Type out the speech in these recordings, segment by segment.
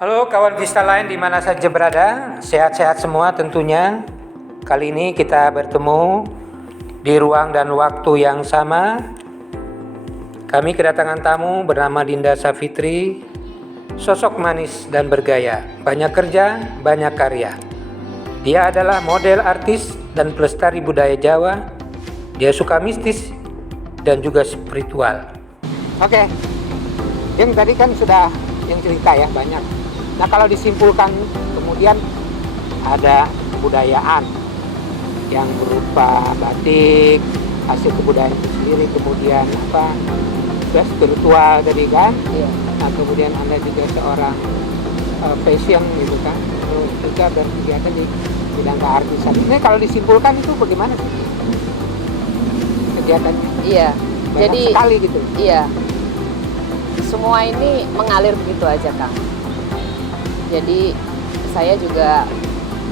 Halo kawan Vista Line di mana saja berada, sehat-sehat semua tentunya. Kali ini kita bertemu di ruang dan waktu yang sama. Kami kedatangan tamu bernama Dinda Savitri, sosok manis dan bergaya, banyak kerja, banyak karya. Dia adalah model artis dan pelestari budaya Jawa. Dia suka mistis dan juga spiritual. Oke, yang tadi kan sudah yang cerita ya banyak. Nah kalau disimpulkan kemudian ada kebudayaan yang berupa batik, hasil kebudayaan itu sendiri, kemudian spiritual tadi kan. Iya. Nah kemudian Anda juga seorang fashion gitu kan, terus juga berkegiatan di bidang keartisan. Ini kalau disimpulkan itu bagaimana sih kegiatannya? Iya. Banyak Jadi sekali gitu. iya. Semua ini mengalir begitu aja, Kang. Jadi saya juga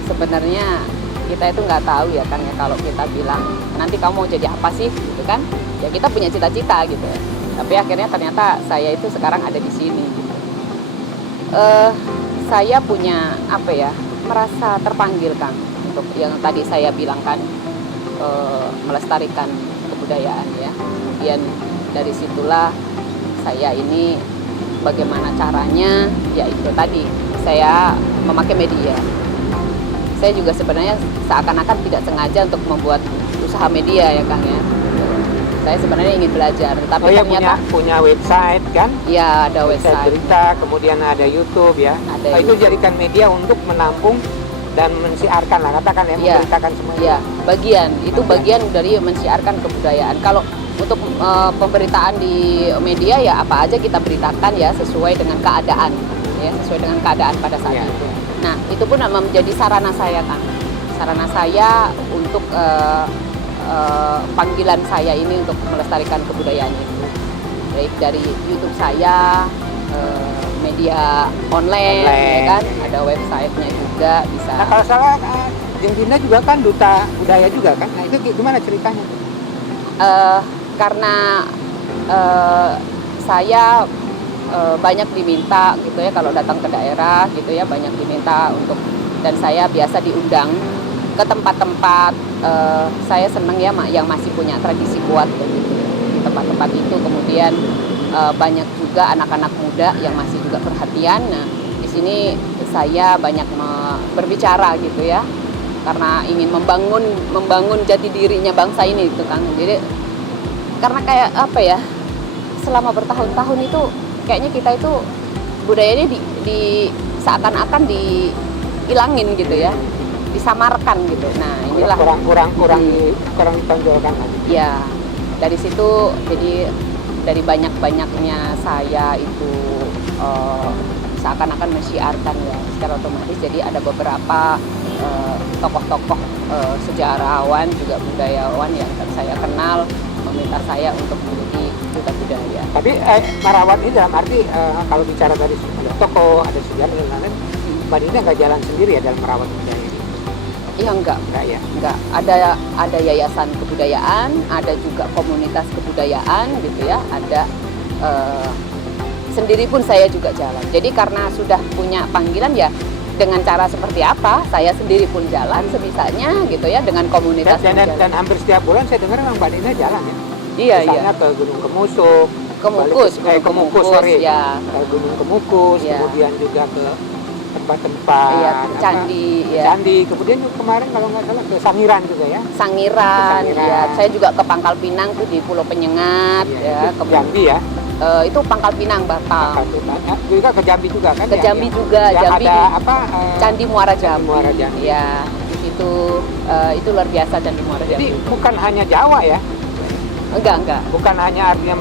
sebenarnya kita itu nggak tahu ya, Kang, ya, kalau kita bilang nanti kamu mau jadi apa sih gitu kan, ya kita punya cita-cita gitu ya, tapi akhirnya ternyata saya itu sekarang ada di sini gitu. Saya punya apa ya, merasa terpanggil, Kang, untuk yang tadi saya bilang kan, melestarikan kebudayaan ya. Kemudian dari situlah saya ini bagaimana caranya, ya itu tadi saya memakai media. Saya juga sebenarnya seakan-akan tidak sengaja untuk membuat usaha media ya, Kang, ya. Saya sebenarnya ingin belajar, tapi ternyata punya website kan? ya ada website, berita, kemudian ada YouTube ya. Ada Itu YouTube. jadikan media untuk menampung dan mensiarkan lah, katakan ya, Iya. memberitakan semua. Ya, bagian dari mensiarkan kebudayaan. Kalau untuk pemberitaan di media ya apa aja kita beritakan ya sesuai dengan keadaan ya, sesuai dengan keadaan pada saat Iya. itu. Nah, itu pun menjadi sarana saya, Kang. Sarana saya untuk panggilan saya ini untuk melestarikan kebudayaan itu. Baik dari YouTube saya, media online. Ya kan, ada websitenya juga bisa. Nah kalau salah, Jeng Dinda juga kan duta budaya juga kan? Nah itu gimana ceritanya? Karena saya banyak diminta gitu ya, kalau datang ke daerah gitu ya, banyak diminta untuk, dan saya biasa diundang ke tempat-tempat, saya seneng ya yang masih punya tradisi kuat gitu. Di tempat-tempat itu kemudian banyak juga anak-anak muda yang masih juga perhatian. Nah di sini saya banyak berbicara gitu ya, karena ingin membangun jati dirinya bangsa ini gitu, Kang. Jadi karena kayak apa ya, selama bertahun-tahun itu kayaknya kita itu budayanya di seakan-akan dihilangin gitu ya, disamarkan gitu. Nah inilah kurang ditonjolkan. Ya dari situ, jadi dari banyak-banyaknya saya itu seakan-akan mensiarkan ya, secara otomatis jadi ada beberapa tokoh-tokoh sejarawan juga budayawan yang saya kenal meminta saya untuk menjadi duta budaya. Tapi merawat ini dalam arti kalau bicara dari ada toko, ada sejarah dan lain-lain, Mbak Dinda nggak jalan sendiri ya dalam merawat budaya ini? Iya, enggak ya. Enggak. Ada yayasan kebudayaan, ada juga komunitas kebudayaan gitu ya, ada sendiri pun saya juga jalan. Jadi karena sudah punya panggilan ya, dengan cara seperti apa saya sendiri pun jalan sebisanya gitu ya, dengan komunitas dan hampir setiap bulan saya dengar memang Mbak Dinda jalan ya. Iya. Misalnya ke Gunung Kemusuk, Kemukus ya. Ke Gunung Kemukus, ya. Kemudian juga ke tempat-tempat candi ya. Candi, kemudian kemarin kalau nggak salah ke Sangiran juga ya. Sangiran. Ya. Saya juga ke Pangkal Pinang tuh di Pulau Penyengat ya. Ke Jambi ya. Itu Pangkal Pinang, Batam. Juga ke Jambi juga kan? Ke Jambi juga. Jambi ada Candi Muara Jambi. Muara Jambi. Ya, itu luar biasa Candi Muara Jambi. Jadi bukan hanya Jawa ya? Enggak. Bukan hanya artinya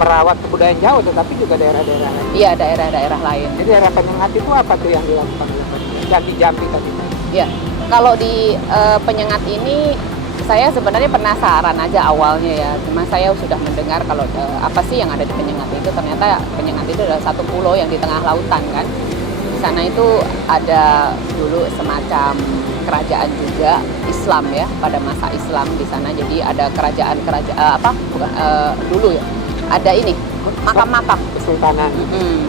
merawat kebudayaan Jawa, tetapi juga daerah-daerah lain. Iya, daerah-daerah lain. Jadi daerah Penyengat itu apa tuh yang dilakukan? Jambi tadi. Iya. Kalau di Penyengat ini saya sebenarnya penasaran aja awalnya ya. Cuma saya sudah mendengar kalau apa sih yang ada di Penyengat itu. Ternyata Penyengat itu adalah satu pulau yang di tengah lautan kan. Di sana itu ada dulu semacam kerajaan juga Islam ya, pada masa Islam di sana. Jadi ada kerajaan dulu ya. Ada ini makam-makam kesultanan.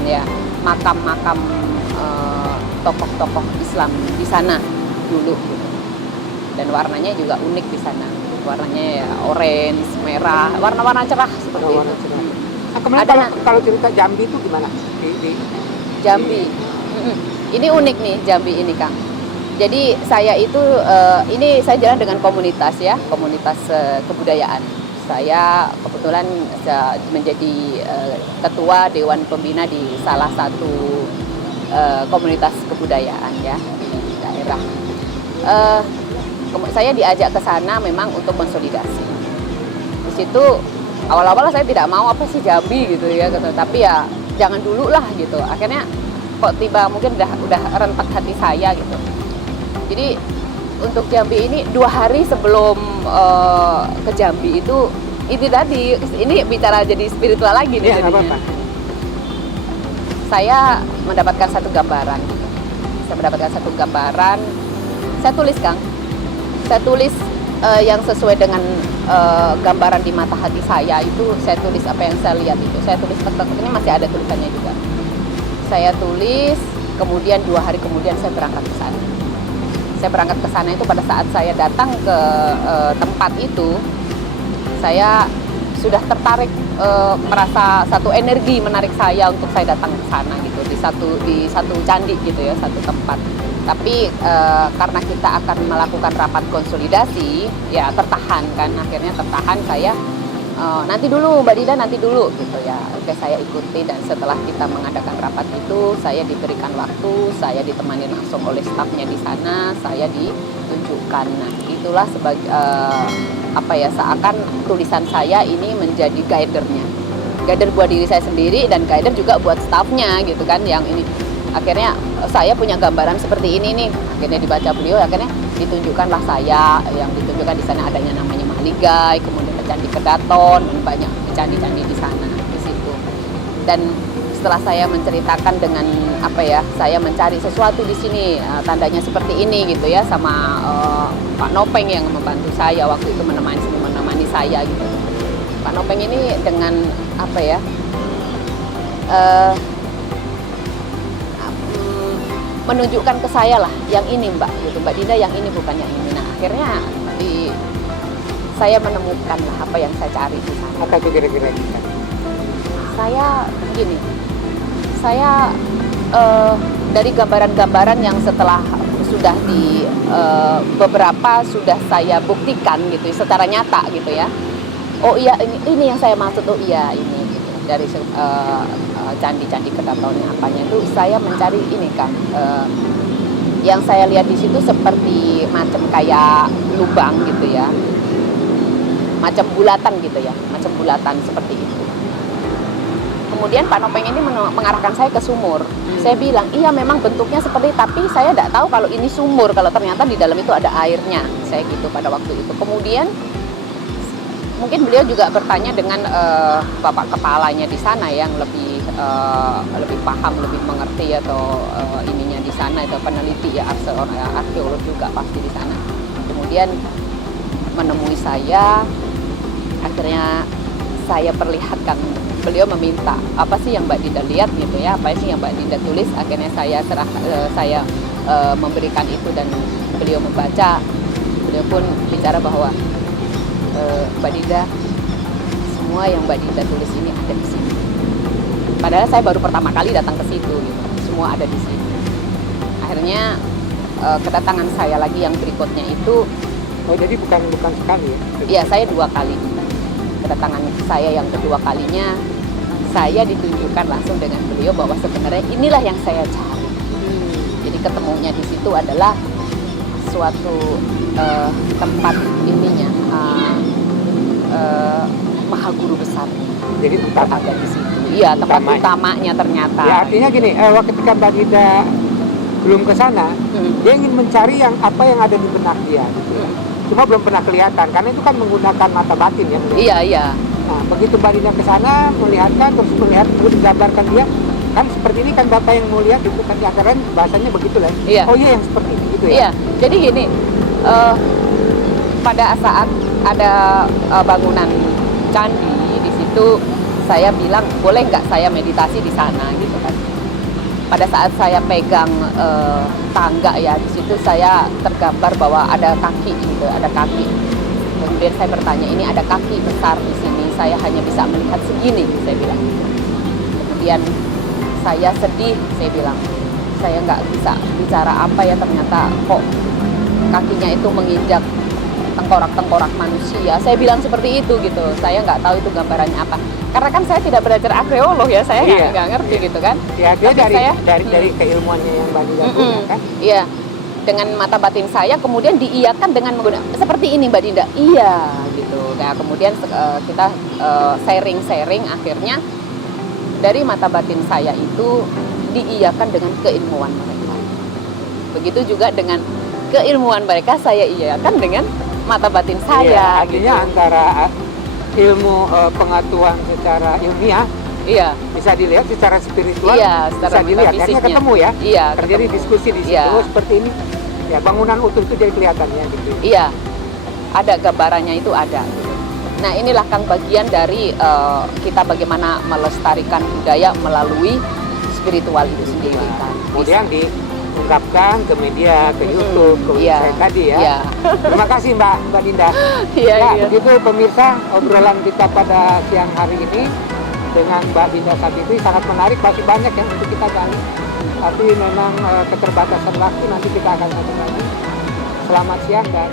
ya, makam-makam tokoh-tokoh Islam di sana dulu gitu. Dan warnanya juga unik di sana. Warnanya ya orange, merah, warna-warna cerah seperti itu. Nah, kemudian kalau cerita Jambi itu gimana? Jambi. Ini unik nih Jambi ini, Kang. Jadi saya itu ini saya jalan dengan komunitas ya, komunitas kebudayaan. Saya kebetulan menjadi ketua dewan pembina di salah satu komunitas kebudayaan ya di daerah. Saya diajak ke sana memang untuk konsolidasi. Di situ awal-awal saya tidak mau apa sih Jambi gitu ya, gitu. Tapi ya jangan dulu lah gitu. Akhirnya kok tiba mungkin udah rentak hati saya gitu. Jadi untuk Jambi ini 2 hari sebelum ke Jambi itu tadi ini bicara jadi spiritual lagi nih jadinya. Saya mendapatkan satu gambaran. Saya tulis, Kang. Saya tulis yang sesuai dengan gambaran di mata hati saya itu, saya tulis apa yang saya lihat itu. Saya tulis ini masih ada tulisannya juga. Saya tulis, kemudian 2 hari kemudian saya berangkat ke sana. Saya berangkat ke sana itu pada saat saya datang ke tempat itu, saya sudah tertarik, merasa satu energi menarik saya untuk saya datang ke sana gitu, di satu candi gitu ya, satu tempat. Tapi karena kita akan melakukan rapat konsolidasi, ya tertahan kan, akhirnya tertahan saya. Nanti dulu Mbak Dida, nanti dulu gitu ya. Oke, saya ikuti dan setelah kita mengadakan rapat itu, saya diberikan waktu, saya ditemani langsung oleh stafnya di sana, saya ditunjukkan. Nah, itulah sebagai seakan tulisan saya ini menjadi guidernya. Guider buat diri saya sendiri dan guider juga buat stafnya gitu kan, yang ini. Akhirnya saya punya gambaran seperti ini nih. Akhirnya dibaca beliau, akhirnya ditunjukkanlah saya, yang ditunjukkan di sana adanya namanya Mahligai, kemudian Candi Kedaton, banyak candi-candi di sana di situ. Dan setelah saya menceritakan dengan saya mencari sesuatu di sini, tandanya seperti ini gitu ya, sama Pak Nopeng yang membantu saya waktu itu menemani saya gitu. Pak Nopeng ini dengan menunjukkan ke saya lah, yang ini Mbak gitu, Mbak Dida yang ini bukan yang ini. Nah akhirnya saya menemukan lah apa yang saya cari di sana. Apa itu kira-kira? Saya dari gambaran-gambaran yang setelah sudah beberapa sudah saya buktikan gitu secara nyata gitu ya. Oh iya, ini yang saya maksud. Oh iya, ini gitu. Dari candi-candi Kedatonnya apanya itu saya mencari ini kan. Yang saya lihat di situ seperti macam kayak lubang gitu ya. Macam bulatan gitu ya, macam bulatan seperti itu. Kemudian Pak Nopeng ini mengarahkan saya ke sumur. Saya bilang, iya memang bentuknya seperti, tapi saya tidak tahu kalau ini sumur, kalau ternyata di dalam itu ada airnya. Saya gitu pada waktu itu. Kemudian mungkin beliau juga bertanya dengan bapak kepalanya di sana yang lebih paham, lebih mengerti atau ininya di sana, itu peneliti ya, arkeolog juga pasti di sana. Kemudian menemui saya, akhirnya saya perlihatkan, beliau meminta apa sih yang Mbak Dida lihat gitu ya, apa sih yang Mbak Dida tulis. Akhirnya saya memberikan itu dan beliau membaca. Beliau pun bicara bahwa Mbak Dida, semua yang Mbak Dida tulis ini ada di sini. Padahal saya baru pertama kali datang ke situ gitu. Semua ada di sini. Akhirnya kedatangan saya lagi yang berikutnya itu, oh jadi bukan sekali ya? Iya, saya 2 kali. Kedatangan saya yang kedua kalinya, saya ditunjukkan langsung dengan beliau bahwa sebenarnya inilah yang saya cari. Jadi ketemunya di situ adalah suatu tempat ininya, Maha Guru besar. Jadi tempat ada di situ. Iya, tempat utamanya ternyata. Ya artinya gini, ketika Mbak Dida belum ke sana, dia ingin mencari yang apa yang ada di benak dia. Gitu. Cuma belum pernah kelihatan, karena itu kan menggunakan mata batin ya. Iya. Nah, begitu Mbak Dida ke sana, melihatkan, terus menggambarkan dia, kan seperti ini kan Bapak yang mau lihat itu kan, ya keren bahasanya begitu lah. Iya. Oh iya yang seperti itu gitu ya. Iya, jadi gini, pada saat ada bangunan candi di situ, saya bilang boleh nggak saya meditasi di sana gitu kan. pada saat saya pegang tangga ya, di situ saya tergambar bahwa ada kaki gitu, ada kaki. Kemudian saya bertanya, ini ada kaki besar di sini, saya hanya bisa melihat segini, saya bilang. Kemudian saya sedih, saya bilang, saya nggak bisa bicara apa ya, ternyata kok kakinya itu menginjak tengkorak-tengkorak manusia. Saya bilang seperti itu gitu. Saya nggak tahu itu gambarannya apa. Karena kan saya tidak belajar arkeolog ya, saya nggak ngerti gitu kan. Ya, dia Tapi dari keilmuannya yang Mbak Dinda punya kan. Iya. Dengan mata batin saya kemudian diiyakan dengan menggunakan seperti ini Mbak Dinda. Iya gitu. Nah, kemudian kita sharing-sharing, akhirnya dari mata batin saya itu diiyakan dengan keilmuan mereka. Begitu juga dengan keilmuan mereka saya iyakan dengan mata batin saya. Artinya gitu. antara ilmu pengetahuan secara ilmiah bisa dilihat, secara spiritual secara bisa dilihat, karena ketemu ya. Terjadi ketemu. diskusi di situ seperti ini. Ya, bangunan utuh itu jadi kelihatan ya gitu. Iya, ada gambarannya itu ada. Gitu. Nah, inilah Kang bagian dari kita bagaimana melestarikan budaya melalui spiritual itu sendiri kan. Kemudian diungkapkan ke media, ke YouTube, ke website tadi ya. Terima kasih Mbak Dinda. Begitu pemirsa, obrolan kita pada siang hari ini dengan Mbak Dinda Sabitri sangat menarik, masih banyak yang untuk kita gali. Tapi memang keterbatasan waktu, nanti kita akan sambung lagi. Selamat siang dan